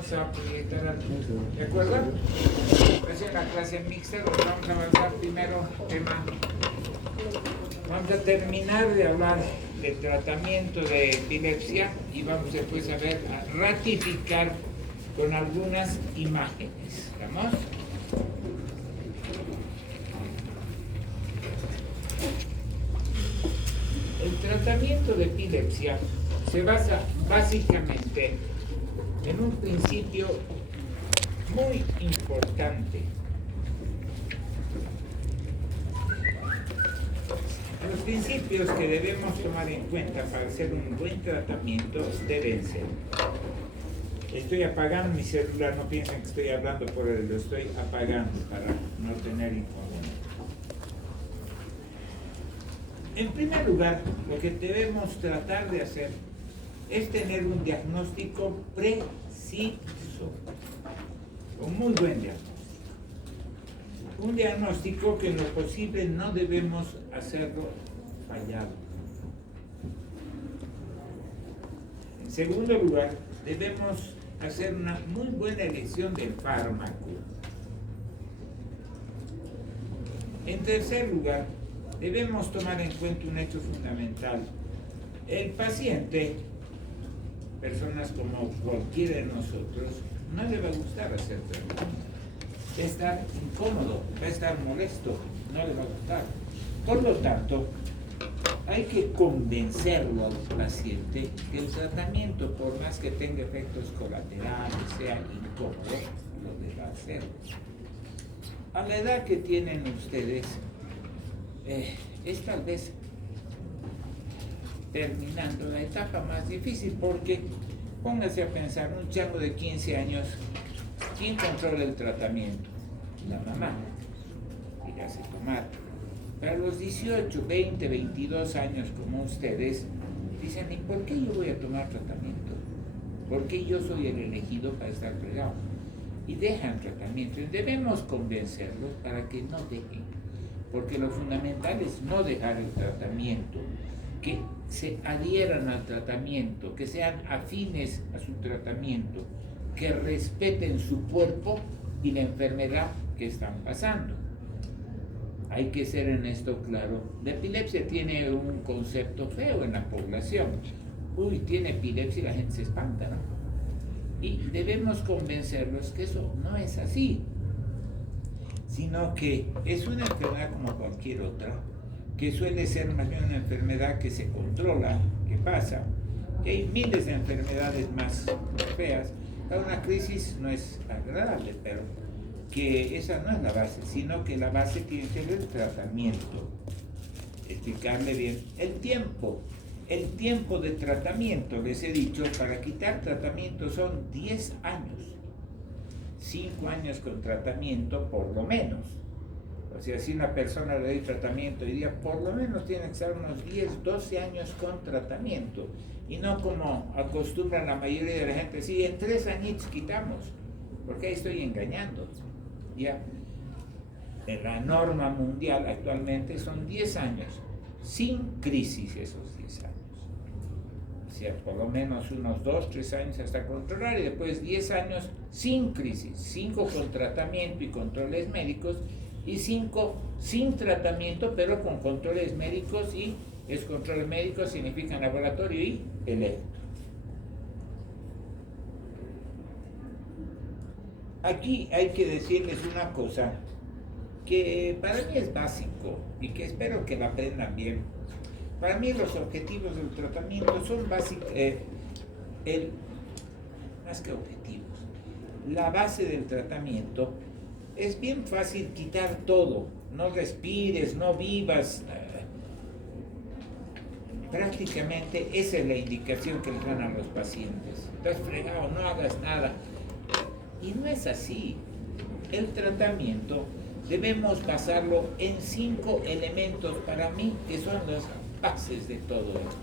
vamos a proyectar, ¿de acuerdo? Pues en la clase mixta vamos a avanzar primero tema. Vamos a terminar de hablar del tratamiento de epilepsia y vamos después a ver, a ratificar con algunas imágenes. ¿Vamos? El tratamiento de epilepsia se basa básicamente en un principio muy importante. Los principios que debemos tomar en cuenta para hacer un buen tratamiento deben ser. Estoy apagando mi celular, no piensen que estoy hablando por él, lo estoy apagando para no tener inconveniente. En primer lugar, lo que debemos tratar de hacer es tener un diagnóstico preciso, un muy buen diagnóstico. Un diagnóstico que en lo posible no debemos hacerlo fallado. En segundo lugar, debemos hacer una muy buena elección del fármaco. En tercer lugar, debemos tomar en cuenta un hecho fundamental. El paciente, personas como cualquiera de nosotros, no le va a gustar hacer tratamiento. Va a estar incómodo, va a estar molesto, no le va a gustar. Por lo tanto, hay que convencerlo al paciente que el tratamiento, por más que tenga efectos colaterales, sea incómodo, lo deba hacer. A la edad que tienen ustedes, es tal vez terminando la etapa más difícil, porque póngase a pensar, un chango de 15 años, ¿quién controla el tratamiento? La mamá, que hace tomar. Para los 18, 20, 22 años como ustedes, dicen, ¿y por qué yo voy a tomar tratamiento? ¿Por qué yo soy el elegido para estar fregado? Y dejan tratamiento. Y debemos convencerlos para que no dejen, porque lo fundamental es no dejar el tratamiento, que se adhieran al tratamiento, que sean afines a su tratamiento, que respeten su cuerpo y la enfermedad que están pasando. Hay que ser en esto claro. La epilepsia tiene un concepto feo en la población. Uy, tiene epilepsia y la gente se espanta, ¿no? Y debemos convencerlos que eso no es así, sino que es una enfermedad como cualquier otra, que suele ser más bien una enfermedad que se controla, que pasa, que hay miles de enfermedades más feas. Una crisis no es agradable, pero que esa no es la base, sino que la base tiene que ser el tratamiento. Explicarle bien el tiempo de tratamiento, les he dicho, para quitar tratamiento son 10 años, 5 años con tratamiento por lo menos. O sea, si una persona le doy tratamiento hoy día, por lo menos tiene que estar unos 10, 12 años con tratamiento, y no como acostumbran la mayoría de la gente, sí, en 3 añitos quitamos, porque ahí estoy engañando. Ya, en la norma mundial actualmente son 10 años, sin crisis esos 10 años. O sea, por lo menos unos 2, 3 años hasta controlar, y después 10 años sin crisis, 5 con tratamiento y controles médicos, y 5 sin tratamiento, pero con controles médicos, y esos controles médicos significan laboratorio y electro. Aquí hay que decirles una cosa que para mí es básico y que espero que la aprendan bien. Para mí los objetivos del tratamiento son básicos, más que objetivos. La base del tratamiento es bien fácil quitar todo, no respires, no vivas. Prácticamente esa es la indicación que les dan a los pacientes. Estás fregado, no hagas nada. Y no es así. El tratamiento debemos basarlo en 5 elementos para mí que son las bases de todo esto.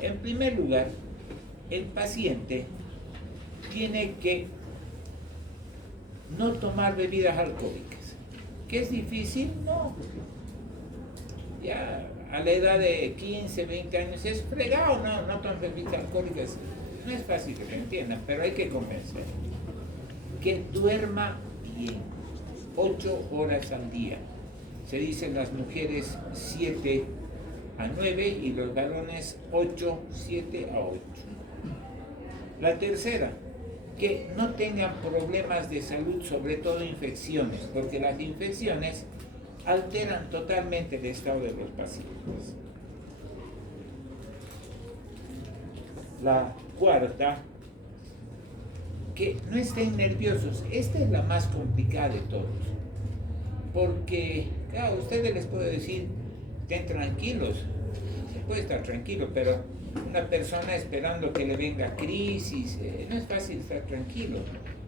En primer lugar, el paciente tiene que no tomar bebidas alcohólicas. ¿Que es difícil? No. Ya a la edad de 15, 20 años es fregado, no toman bebidas alcohólicas. no es fácil que lo entiendan, pero hay que convencer. Que duerma bien, 8 horas al día. Se dicen las mujeres 7 a 9 y los varones 8, 7 a 8. La tercera, que no tengan problemas de salud, sobre todo infecciones, porque las infecciones alteran totalmente el estado de los pacientes. La cuarta, que no estén nerviosos. Esta es la más complicada de todos, porque, claro, ustedes les puedo decir, estén tranquilos, se puede estar tranquilo, pero una persona esperando que le venga crisis, no es fácil estar tranquilo,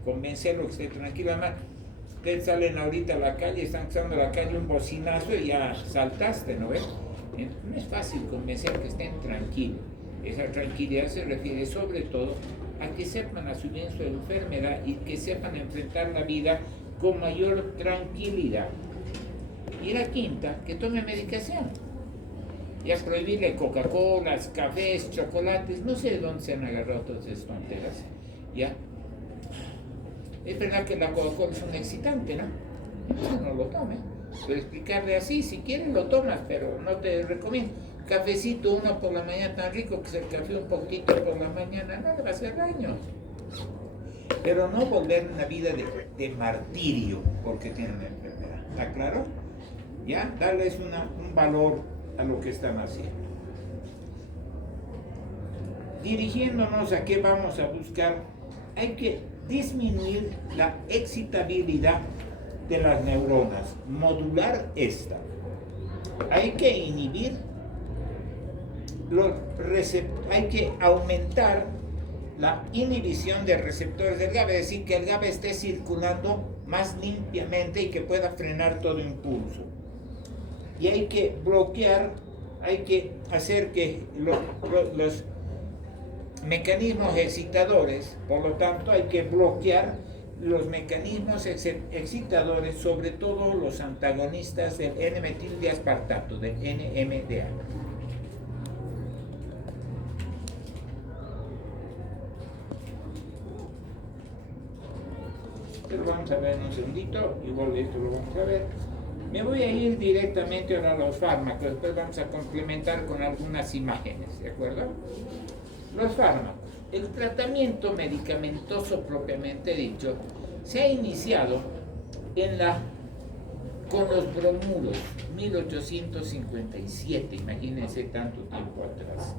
convencerlo que esté tranquilo. Además, ustedes salen ahorita a la calle, están cruzando la calle, un bocinazo y ya saltaste, ¿no ves? No es fácil convencer que estén tranquilos. Esa tranquilidad se refiere sobre todo a que sepan asumir su enfermedad y que sepan enfrentar la vida con mayor tranquilidad. Y la quinta, que tome medicación. Ya prohibirle Coca-Colas, cafés, chocolates, no sé de dónde se han agarrado todas esas tonteras. ¿Ya? Es verdad que la Coca-Cola es un excitante, ¿no? No lo tome. Puedo explicarle así, si quieres lo tomas, pero no te recomiendo. Cafecito, uno por la mañana tan rico que es el café un poquito por la mañana, no le va a hacer daño. Pero no volver una vida de martirio porque tienen una enfermedad. ¿Está claro? ¿Ya? Darles un valor a lo que están haciendo. Dirigiéndonos a qué vamos a buscar, hay que disminuir la excitabilidad de las neuronas, modular esta. Hay que inhibir hay que aumentar la inhibición de receptores del GABA, es decir, que el GABA esté circulando más limpiamente y que pueda frenar todo impulso. Y hay que bloquear, hay que hacer que los mecanismos excitadores, por lo tanto, hay que bloquear los mecanismos excitadores, sobre todo los antagonistas del N-metildiaspartato, del NMDA. Pero vamos a ver un segundito, igual esto lo vamos a ver. Me voy a ir directamente ahora a los fármacos, después vamos a complementar con algunas imágenes, ¿de acuerdo? Los fármacos. El tratamiento medicamentoso propiamente dicho se ha iniciado con los bromuros, 1857, imagínense tanto tiempo atrás,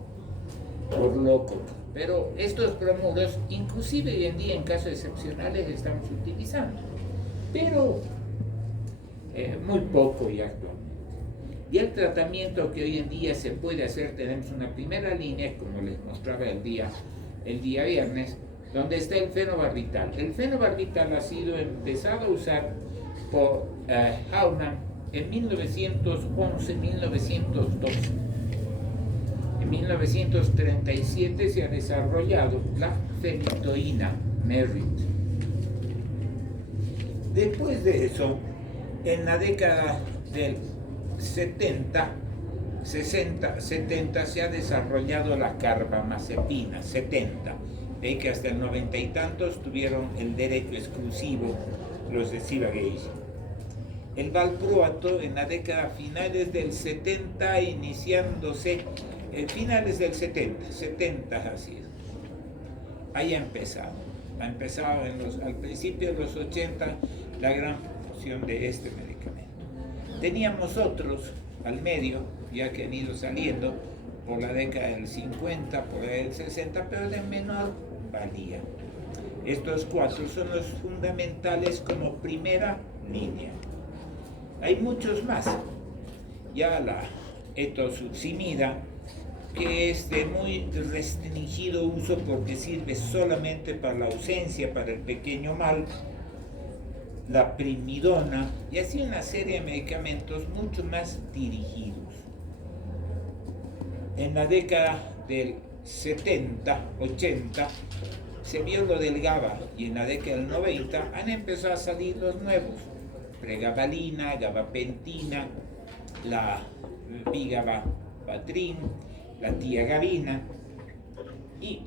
por loco. Pero estos bromuros, inclusive hoy en día en casos excepcionales, estamos utilizando, pero muy poco ya actualmente. Y el tratamiento que hoy en día se puede hacer, tenemos una primera línea, como les mostraba el día viernes, donde está el fenobarbital. El fenobarbital ha sido empezado a usar por Hauman en 1911-1912. En 1937 se ha desarrollado la fenitoína, Merritt. Después de eso, en la década del 70 se ha desarrollado la carbamazepina, 70. De que hasta el 90 y tantos tuvieron el derecho exclusivo los de Ciba-Geigy. El valproato en la década finales del 70, iniciándose finales del 70 así es. Ahí ha empezado al principio de los 80 la gran promoción de este medicamento. Teníamos otros al medio, ya que han ido saliendo por la década del 50, por la del 60, pero de menor valía. Estos cuatro son los fundamentales como primera línea. Hay muchos más. Ya la etosuximida, que es de muy restringido uso porque sirve solamente para la ausencia, para el pequeño mal, la primidona, y así una serie de medicamentos mucho más dirigidos. En la década del 70, 80, se vio lo del GABA, y en la década del 90 han empezado a salir los nuevos, pregabalina, gabapentina, la vigabatrin, la tiagabina, y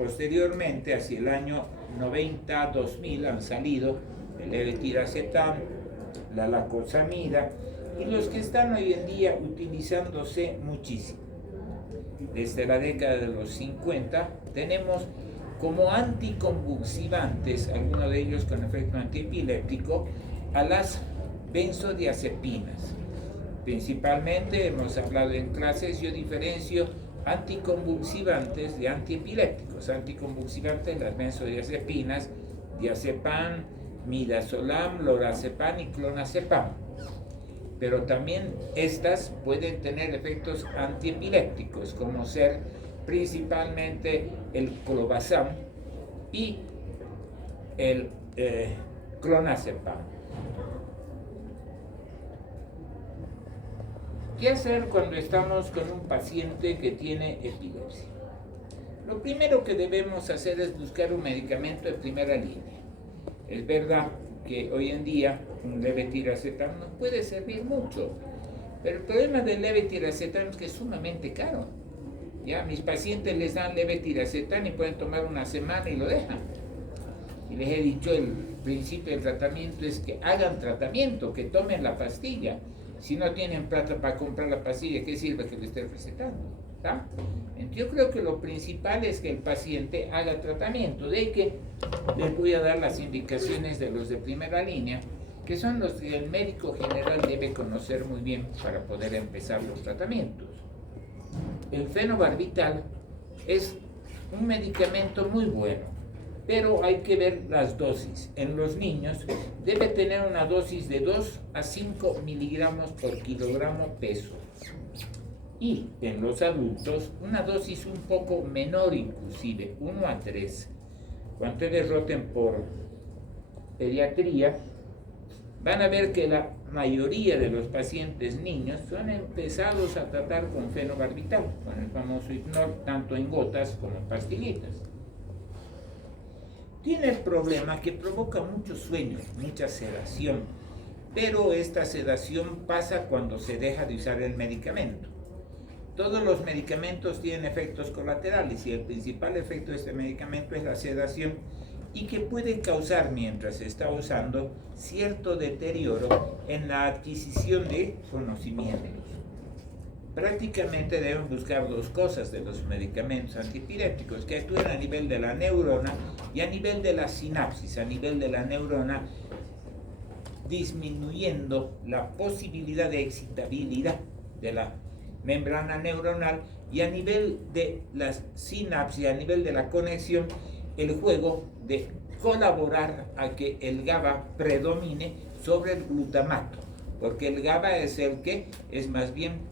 Posteriormente, hacia el año 90-2000, han salido el levetiracetam, la lacosamida, y los que están hoy en día utilizándose muchísimo. Desde la década de los 50 tenemos como anticonvulsivantes, algunos de ellos con efecto antiepiléptico, a las benzodiazepinas. Principalmente, hemos hablado en clases, yo diferencio anticonvulsivantes de antiepilépticos. Anticonvulsivantes, las benzodiazepinas, diazepam, midazolam, lorazepam y clonazepam. Pero también estas pueden tener efectos antiepilépticos, como ser principalmente el clobazam y el clonazepam. ¿Qué hacer cuando estamos con un paciente que tiene epilepsia? Lo primero que debemos hacer es buscar un medicamento de primera línea. Es verdad que hoy en día un levetiracetam nos puede servir mucho, pero el problema del levetiracetam es que es sumamente caro. Ya, mis pacientes les dan levetiracetam y pueden tomar una semana y lo dejan. Y les he dicho, el principio del tratamiento es que hagan tratamiento, que tomen la pastilla. Si no tienen plata para comprar la pastilla, ¿qué sirve que le esté recetando? ¿Tá? Yo creo que lo principal es que el paciente haga tratamiento, de que les voy a dar las indicaciones de los de primera línea, que son los que el médico general debe conocer muy bien para poder empezar los tratamientos. El fenobarbital es un medicamento muy bueno, pero hay que ver las dosis. En los niños debe tener una dosis de 2 a 5 miligramos por kilogramo peso. Y en los adultos, una dosis un poco menor inclusive, 1 a 3. Cuando ustedes roten por pediatría, van a ver que la mayoría de los pacientes niños son empezados a tratar con fenobarbital, con el famoso Hipnol, tanto en gotas como en pastillitas. Tiene el problema que provoca mucho sueño, mucha sedación, pero esta sedación pasa cuando se deja de usar el medicamento. Todos los medicamentos tienen efectos colaterales y el principal efecto de este medicamento es la sedación y que puede causar, mientras se está usando, cierto deterioro en la adquisición de conocimientos. Prácticamente deben buscar dos cosas de los medicamentos antiepilépticos, que actúen a nivel de la neurona y a nivel de la sinapsis, a nivel de la neurona, disminuyendo la posibilidad de excitabilidad de la membrana neuronal, y a nivel de la sinapsis, a nivel de la conexión, el juego de colaborar a que el GABA predomine sobre el glutamato, porque el GABA es el que es más bien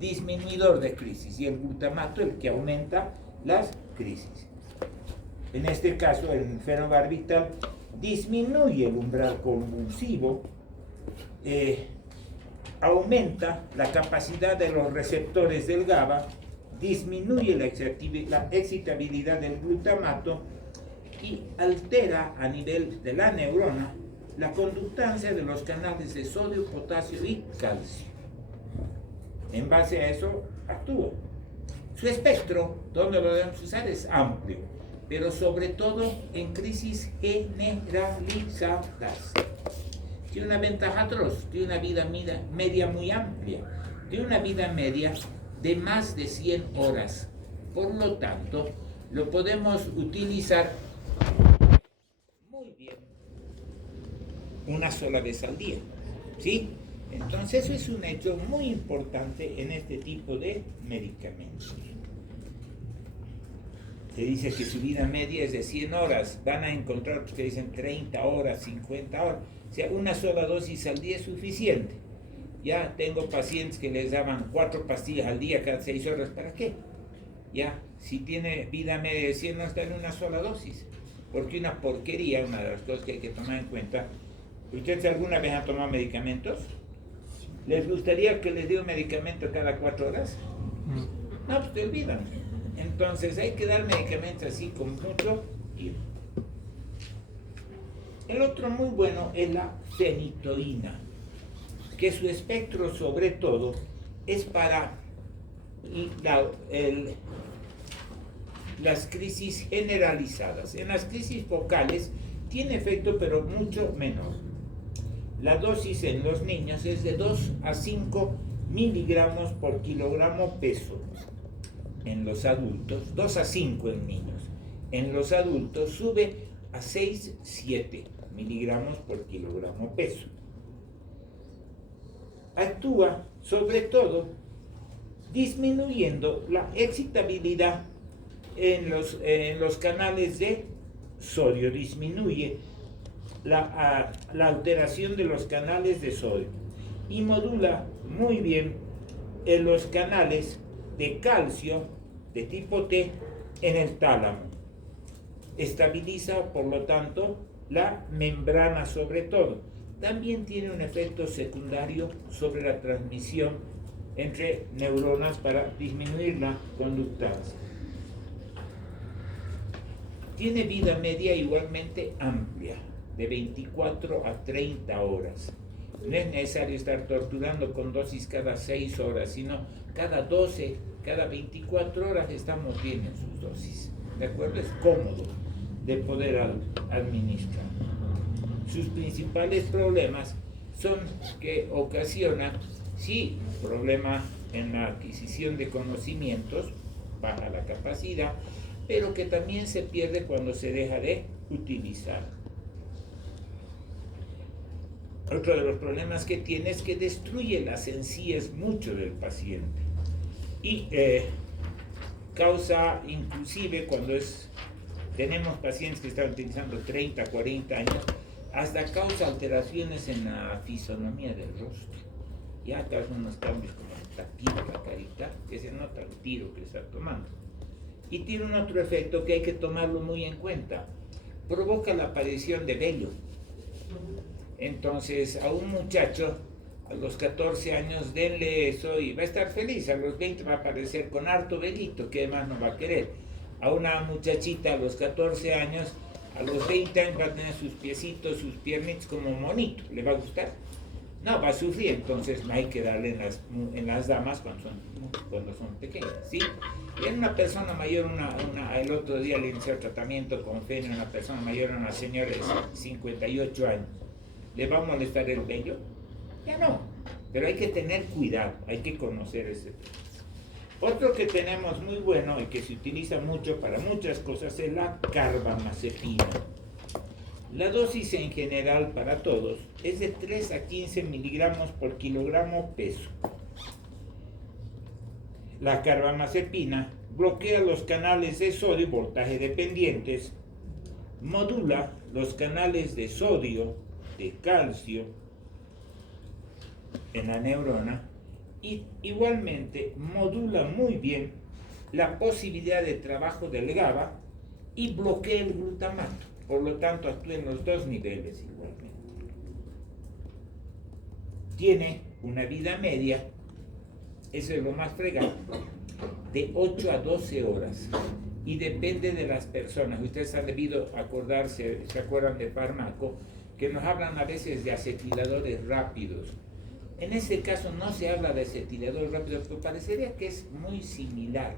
disminuidor de crisis y el glutamato el que aumenta las crisis. En este caso, el fenobarbital disminuye el umbral convulsivo, aumenta la capacidad de los receptores del GABA, disminuye la excitabilidad del glutamato y altera a nivel de la neurona la conductancia de los canales de sodio, potasio y calcio. En base a eso actúa. Su espectro, donde lo debemos usar, es amplio, pero sobre todo en crisis generalizadas. Tiene una ventaja atroz, tiene una vida media muy amplia, tiene una vida media de más de 100 horas. Por lo tanto, lo podemos utilizar muy bien una sola vez al día, ¿sí? Entonces, eso es un hecho muy importante en este tipo de medicamentos. Se dice que su vida media es de 100 horas, van a encontrar otros que dicen 30 horas, 50 horas. O sea, una sola dosis al día es suficiente. Ya tengo pacientes que les daban 4 pastillas al día cada 6 horas. ¿Para qué? Ya, si tiene vida media de 100 horas, en una sola dosis. Porque una porquería, una de las cosas que hay que tomar en cuenta. ¿Ustedes alguna vez han tomado medicamentos? ¿Les gustaría que les dé un medicamento cada 4 horas? No, pues te olvidan. Entonces hay que dar medicamentos así con mucho tiempo. El otro muy bueno es la fenitoína, que su espectro sobre las crisis generalizadas. En las crisis focales tiene efecto, pero mucho menor. La dosis en los niños es de 2 a 5 miligramos por kilogramo peso. En los adultos, 2 a 5 en niños. En los adultos sube a 6-7 miligramos por kilogramo peso. Actúa sobre todo disminuyendo la excitabilidad en los canales de sodio, disminuye la alteración de los canales de sodio y modula muy bien en los canales de calcio de tipo T en el tálamo. Estabiliza, por lo tanto, la membrana sobre todo. También tiene un efecto secundario sobre la transmisión entre neuronas para disminuir la conductancia. Tiene vida media igualmente amplia, de 24 a 30 horas. No es necesario estar torturando con dosis cada 6 horas, sino cada 12, cada 24 horas estamos bien en sus dosis. ¿De acuerdo? Es cómodo de poder administrar. Sus principales problemas son que ocasiona, sí, problema en la adquisición de conocimientos, baja la capacidad, pero que también se pierde cuando se deja de utilizar. Otro de los problemas que tiene es que destruye las encías mucho del paciente y causa, inclusive cuando tenemos pacientes que están utilizando 30, 40 años, hasta causa alteraciones en la fisonomía del rostro. Ya causa unos cambios como el taquito, la carita, que se nota el tiro que está tomando. Y tiene un otro efecto que hay que tomarlo muy en cuenta. Provoca la aparición de vello. Entonces, a un muchacho, a los 14 años, denle eso y va a estar feliz. A los 20 va a aparecer con harto velito, que además no va a querer. A una muchachita a los 14 años, a los 20 años va a tener sus piecitos, sus piernitas como monito. ¿Le va a gustar? No, va a sufrir. Entonces no hay que darle en las damas cuando son pequeñas, ¿sí? En una persona mayor, el otro día le inicié el tratamiento con feno, una persona mayor, una señora de 58 años. ¿Le va a molestar el vello? Ya no, pero hay que tener cuidado, hay que conocer ese tema. Otro que tenemos muy bueno y que se utiliza mucho para muchas cosas es la carbamazepina. La dosis en general para todos es de 3 a 15 miligramos por kilogramo peso. La carbamazepina bloquea los canales de sodio voltaje dependientes, modula los canales de sodio, de calcio en la neurona y igualmente modula muy bien la posibilidad de trabajo del GABA y bloquea el glutamato. Por lo tanto, actúa en los dos niveles igualmente. Tiene una vida media, eso es lo más fregado, de 8 a 12 horas. Y depende de las personas. Ustedes han debido acordarse, se acuerdan de fármaco, que nos hablan a veces de acetiladores rápidos. En este caso no se habla de acetiladores rápidos, pero parecería que es muy similar.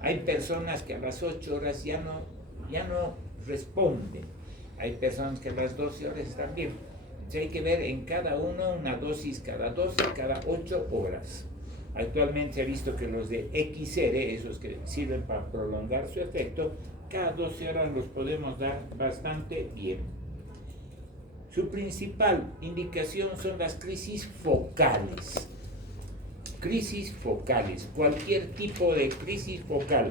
Hay personas que a las 8 horas ya no responden. Hay personas que a las 12 horas están bien. Entonces hay que ver en cada uno una dosis cada 12, cada 8 horas. Actualmente se ha visto que los de XR, esos que sirven para prolongar su efecto, cada 12 horas los podemos dar bastante bien. Su principal indicación son las crisis focales. Crisis focales, cualquier tipo de crisis focal.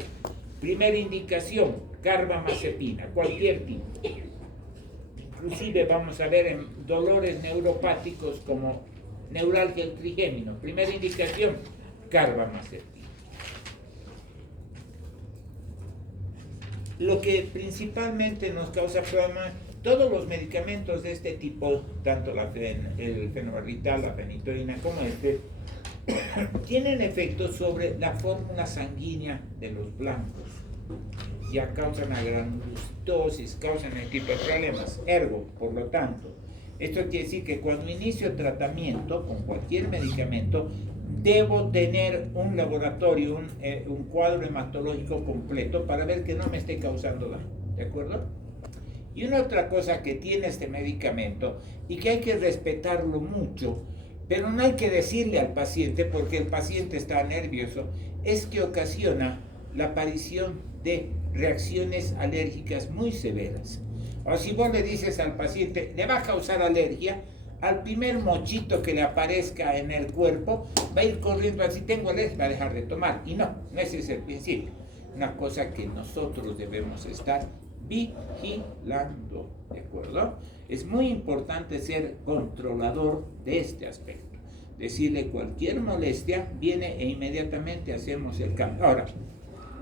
Primera indicación, carbamazepina, cualquier tipo. Inclusive vamos a ver en dolores neuropáticos como neuralgia del trigémino. Primera indicación, carbamazepina. Lo que principalmente nos causa problemas, todos los medicamentos de este tipo, tanto el fenobarbital, la fenitoína como tienen efectos sobre la fórmula sanguínea de los blancos. Ya causan agranulocitosis, causan el tipo de problemas. Ergo, por lo tanto, esto quiere decir que cuando inicio tratamiento con cualquier medicamento, debo tener un laboratorio, un cuadro hematológico completo para ver que no me esté causando daño, ¿de acuerdo? Y una otra cosa que tiene este medicamento y que hay que respetarlo mucho, pero no hay que decirle al paciente porque el paciente está nervioso, es que ocasiona la aparición de reacciones alérgicas muy severas. O si vos le dices al paciente, le va a causar alergia, al primer mochito que le aparezca en el cuerpo, va a ir corriendo así, tengo alergia, va a dejar de tomar. Y no, no ese es el principio. Una cosa que nosotros debemos estar vigilando, ¿de acuerdo? Es muy importante ser controlador de este aspecto. Decirle cualquier molestia, viene e inmediatamente hacemos el cambio. Ahora,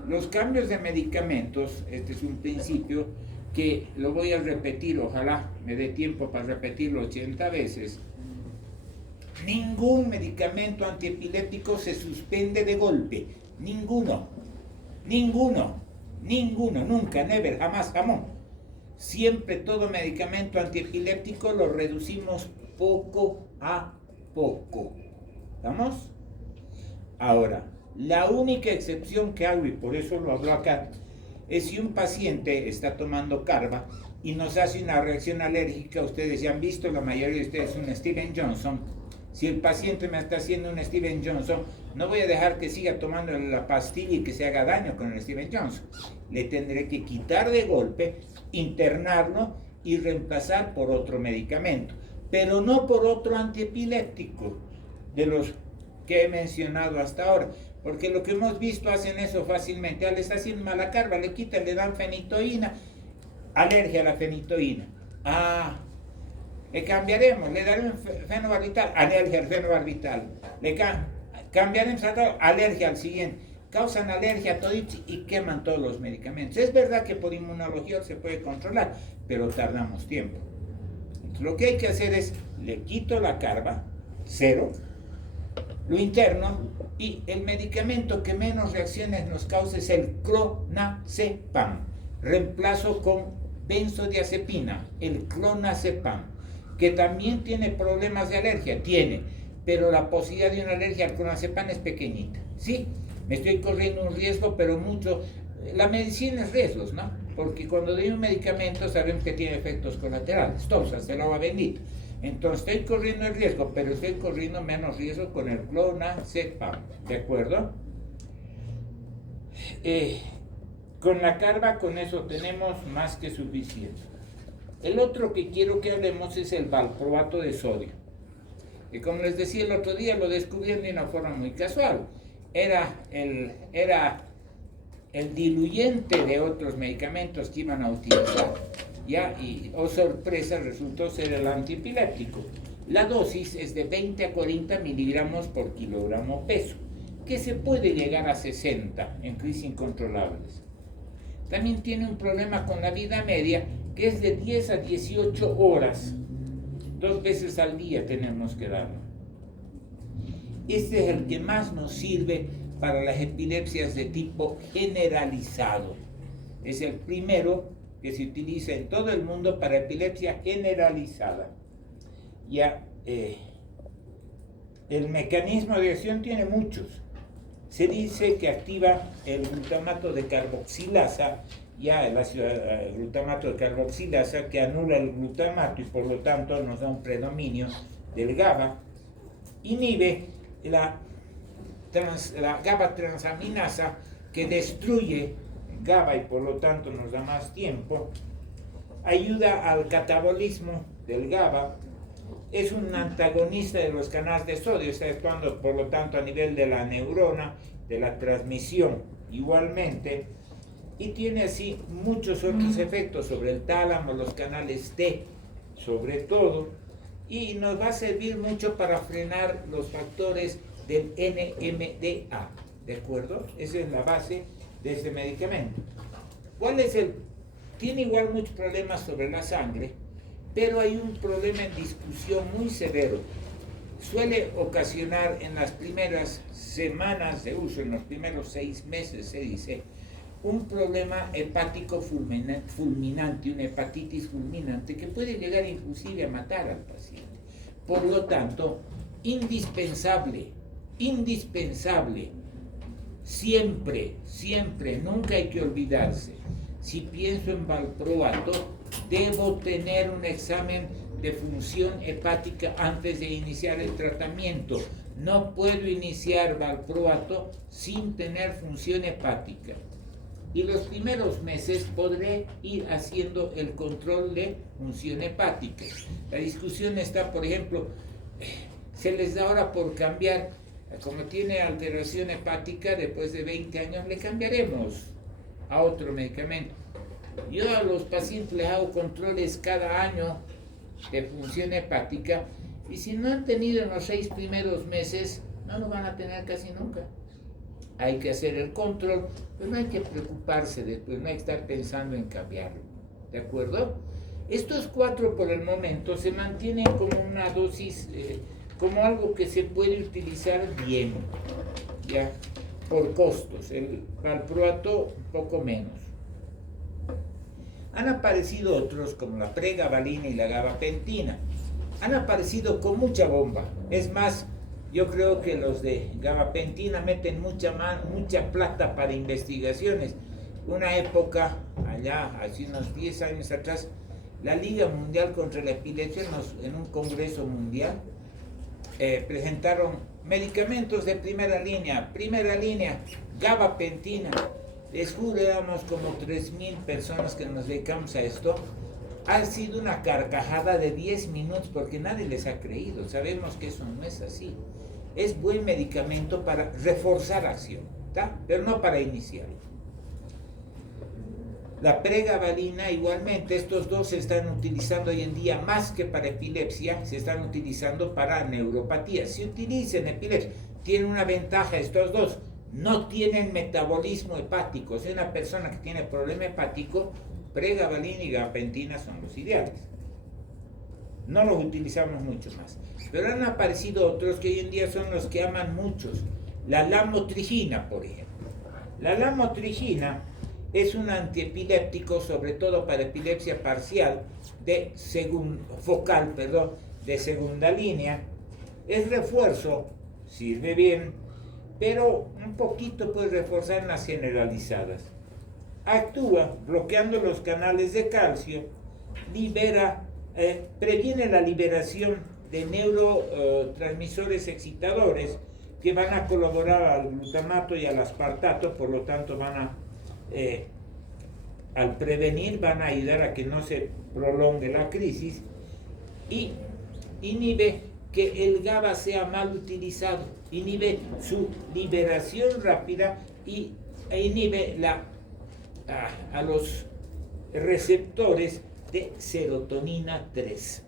los cambios de medicamentos, este es un principio que lo voy a repetir, ojalá me dé tiempo para repetirlo 80 veces. Ningún medicamento antiepiléptico se suspende de golpe, ninguno, nunca, never, jamás, jamás. Siempre todo medicamento antiepiléptico lo reducimos poco a poco. ¿Estamos? Ahora, la única excepción que hago, y por eso lo hablo acá, es si un paciente está tomando Carva y nos hace una reacción alérgica. Ustedes ya han visto, la mayoría de ustedes, un Steven Johnson. Si el paciente me está haciendo un Steven Johnson, no voy a dejar que siga tomando la pastilla y que se haga daño con el Steven Johnson. Le tendré que quitar de golpe, internarlo y reemplazar por otro medicamento, pero no por otro antiepiléptico de los que he mencionado hasta ahora, porque lo que hemos visto hacen eso fácilmente. Le está haciendo mala Carva, le quitan, le dan fenitoína, alergia a la fenitoína. Le cambiaremos, le daremos fenobarbital, alergia al fenobarbital. Cambiaremos alergia al siguiente. Causan alergia a todo y queman todos los medicamentos. Es verdad que por inmunología se puede controlar, pero tardamos tiempo. Entonces, lo que hay que hacer es, le quito la Carva, 0, lo interno, y el medicamento que menos reacciones nos causa es el clonazepam. Reemplazo con benzodiazepina, el clonazepam, que también tiene problemas de alergia, pero la posibilidad de una alergia al clonazepam es pequeñita. Sí, me estoy corriendo un riesgo, pero mucho. La medicina es riesgos, ¿no? Porque cuando doy un medicamento sabemos que tiene efectos colaterales, todos, el agua bendita. Entonces estoy corriendo el riesgo, pero estoy corriendo menos riesgo con el clonazepam, ¿de acuerdo? Con la Carva, con eso tenemos más que suficiente. El otro que quiero que hablemos es el valproato de sodio. Y como les decía el otro día, lo descubrí de una forma muy casual. Era el diluyente de otros medicamentos que iban a utilizar. Y sorpresa, resultó ser el antiepiléptico. La dosis es de 20 a 40 miligramos por kilogramo peso, que se puede llegar a 60 en crisis incontrolables. También tiene un problema con la vida media, que es de 10 a 18 horas. 2 veces al día tenemos que darlo. Este es el que más nos sirve para las epilepsias de tipo generalizado. Es el primero que se utiliza en todo el mundo para epilepsia generalizada. El mecanismo de acción tiene muchos. Se dice que activa el glutamato de carboxilasa, el glutamato de carboxilasa, que anula el glutamato y por lo tanto nos da un predominio del GABA. Inhibe la GABA transaminasa, que destruye GABA y por lo tanto nos da más tiempo. Ayuda al catabolismo del GABA. Es un antagonista de los canales de sodio, está actuando por lo tanto a nivel de la neurona, de la transmisión igualmente, y tiene así muchos otros efectos sobre el tálamo, los canales T sobre todo, y nos va a servir mucho para frenar los factores del NMDA, ¿de acuerdo? Esa es la base de este medicamento. Tiene igual muchos problemas sobre la sangre, pero hay un problema en discusión muy severo. Suele ocasionar en las primeras semanas de uso, en los primeros 6 meses se dice, un problema hepático fulminante, una hepatitis fulminante que puede llegar inclusive a matar al paciente. Por lo tanto, indispensable indispensable. Siempre, siempre, nunca hay que olvidarse. Si pienso en valproato, debo tener un examen de función hepática antes de iniciar el tratamiento. No puedo iniciar valproato sin tener función hepática. Y los primeros meses podré ir haciendo el control de función hepática. La discusión está, por ejemplo, se les da ahora por cambiar, como tiene alteración hepática, después de 20 años le cambiaremos a otro medicamento. Yo a los pacientes les hago controles cada año de función hepática, y si no han tenido en los 6 primeros meses, no lo van a tener casi nunca. Hay que hacer el control, pero no hay que preocuparse después, no hay que estar pensando en cambiarlo. ¿De acuerdo? Estos 4 por el momento se mantienen como una dosis, como algo que se puede utilizar bien, ya, por costos. El valproato un poco menos. Han aparecido otros como la pregabalina y la gabapentina. Han aparecido con mucha bomba. Es más, yo creo que los de gabapentina meten mucha plata para investigaciones. Una época, allá, hace unos 10 años atrás, la Liga Mundial contra la Epilepsia, en un congreso mundial, presentaron medicamentos de primera línea, gabapentina. Les juro, éramos como 3,000 personas que nos dedicamos a esto. Ha sido una carcajada de 10 minutos porque nadie les ha creído. Sabemos que eso no es así. Es buen medicamento para reforzar acción, ¿tá? Pero no para iniciar. La pregabalina igualmente, estos dos se están utilizando hoy en día más que para epilepsia, se están utilizando para neuropatía. Se utiliza en epilepsia, tienen una ventaja estos dos, no tienen metabolismo hepático. Si una persona que tiene problema hepático, pregabalina y gabapentina son los ideales. No los utilizamos mucho más. Pero han aparecido otros que hoy en día son los que aman muchos. La lamotrigina, por ejemplo. La lamotrigina es un antiepiléptico, sobre todo para epilepsia parcial, focal, de segunda línea. Es refuerzo, sirve bien, pero un poquito puede reforzar en las generalizadas. Actúa bloqueando los canales de calcio, previene la liberación de neurotransmisores excitadores que van a colaborar al glutamato y al aspartato, por lo tanto al prevenir van a ayudar a que no se prolongue la crisis, y inhibe que el GABA sea mal utilizado, inhibe su liberación rápida e inhibe a los receptores de serotonina 3.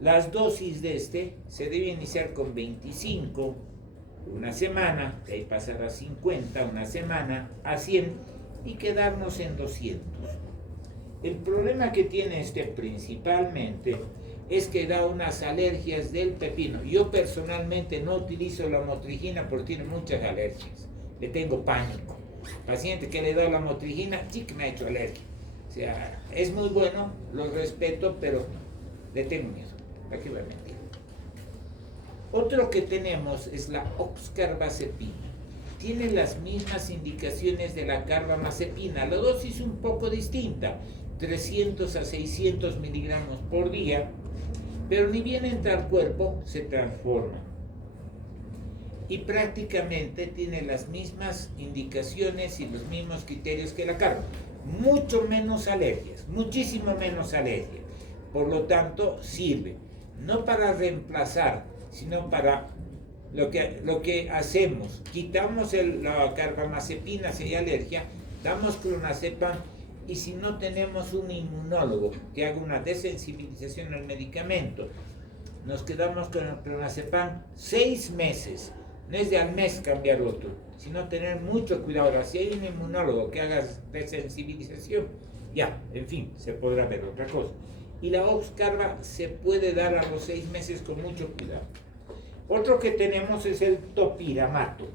Las dosis de se debe iniciar con 25 una semana, de ahí pasar a 50 una semana, a 100 y quedarnos en 200. El problema que tiene principalmente es que da unas alergias del pepino. Yo personalmente no utilizo la motrigina porque tiene muchas alergias. Le tengo pánico. Paciente que le da la motrigina, sí que me ha hecho alergia. O sea, es muy bueno, lo respeto, pero le tengo miedo. ¿Para qué voy a mentir? Otro que tenemos es la oxcarbazepina. Tiene las mismas indicaciones de la carbamazepina. La dosis es un poco distinta, 300 a 600 miligramos por día, pero ni bien entra al cuerpo, se transforma. Y prácticamente tiene las mismas indicaciones y los mismos criterios que la carba. Mucho menos alergias, muchísimo menos alergias. Por lo tanto, sirve, no para reemplazar, sino para lo que hacemos. Quitamos la carbamazepina si hay alergia, damos clonazepam, y si no tenemos un inmunólogo que haga una desensibilización al medicamento, nos quedamos con el clonazepam 6 meses. No es de al mes cambiar otro, sino tener mucho cuidado. Ahora, si hay un inmunólogo que haga desensibilización, ya, en fin, se podrá ver otra cosa. Y la oxcarba se puede dar a los 6 meses con mucho cuidado. Otro que tenemos es el topiramato.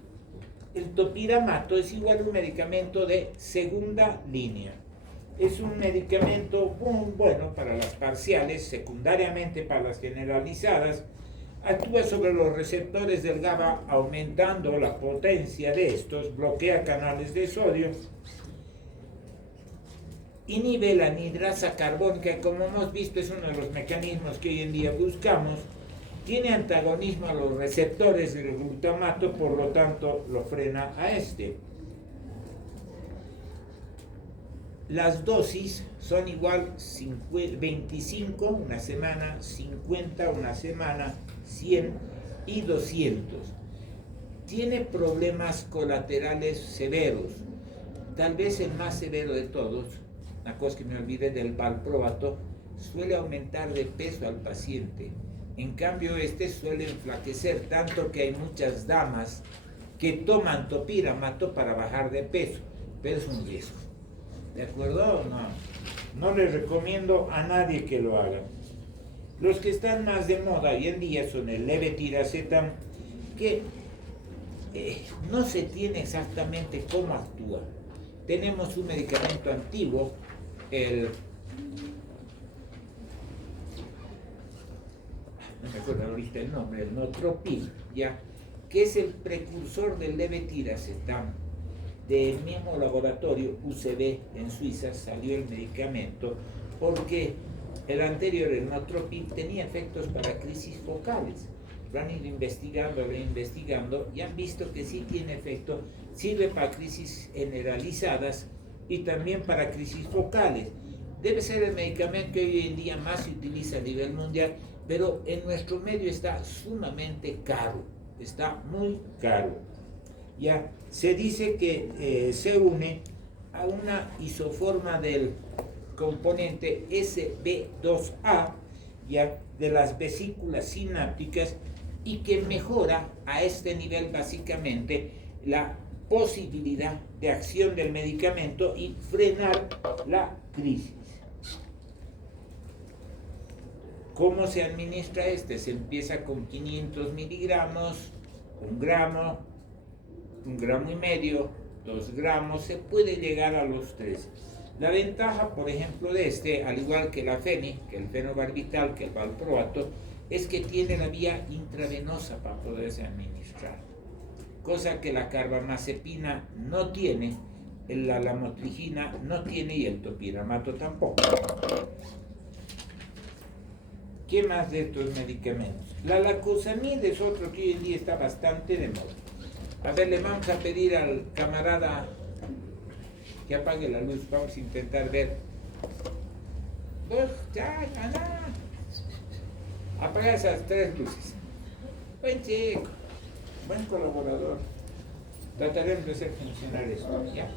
El topiramato es igual a un medicamento de segunda línea. Es un medicamento muy bueno para las parciales, secundariamente para las generalizadas. Actúa sobre los receptores del GABA aumentando la potencia de estos, bloquea canales de sodio, inhibe la anhidrasa carbónica, como hemos visto es uno de los mecanismos que hoy en día buscamos, tiene antagonismo a los receptores del glutamato, por lo tanto lo frena a este. Las dosis son igual 25 una semana, 50 una semana, 100 y 200. Tiene problemas colaterales severos. Tal vez el más severo de todos, una cosa que me olvidé del valproato, suele aumentar de peso al paciente. En cambio, este suele enflaquecer, tanto que hay muchas damas que toman topiramato para bajar de peso, pero es un riesgo. ¿De acuerdo? No les recomiendo a nadie que lo haga. Los que están más de moda hoy en día son el levetiracetam, que no se tiene exactamente cómo actúa. Tenemos un medicamento antiguo, no me acuerdo ahorita el nombre, el Notropil, ¿ya? Que es el precursor del levetiracetam. Del mismo laboratorio UCB en Suiza salió el medicamento porque el anterior, el Notropil, tenía efectos para crisis focales. Lo han ido investigando y han visto que sí tiene efecto, sirve para crisis generalizadas y también para crisis focales. Debe ser el medicamento que hoy en día más se utiliza a nivel mundial, pero en nuestro medio está sumamente caro, está muy caro. Ya se dice que se une a una isoforma del componente SB2A, ya, de las vesículas sinápticas, y que mejora a este nivel básicamente la posibilidad de acción del medicamento y frenar la crisis. ¿Cómo se administra este? Se empieza con 500 miligramos, 1 gramo, 1,5 gramos, 2 gramos, se puede llegar a los 3. La ventaja, por ejemplo, de este, al igual que la feni, que el fenobarbital, que el valproato, es que tiene la vía intravenosa para poderse administrar, cosa que la carbamazepina no tiene, la lamotrigina no tiene y el topiramato tampoco. ¿Qué más de estos medicamentos? La lacosamida es otro que hoy en día está bastante de moda. A ver, le vamos a pedir al camarada que apague la luz. Vamos a intentar ver. Apaga esas 3 luces. Buen chico, buen colaborador. Trataremos de hacer funcionar esto. ¿Ya?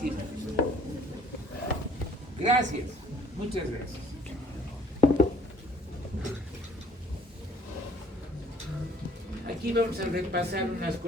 Sí. Gracias, muchas gracias. Aquí vamos a repasar unas cosas.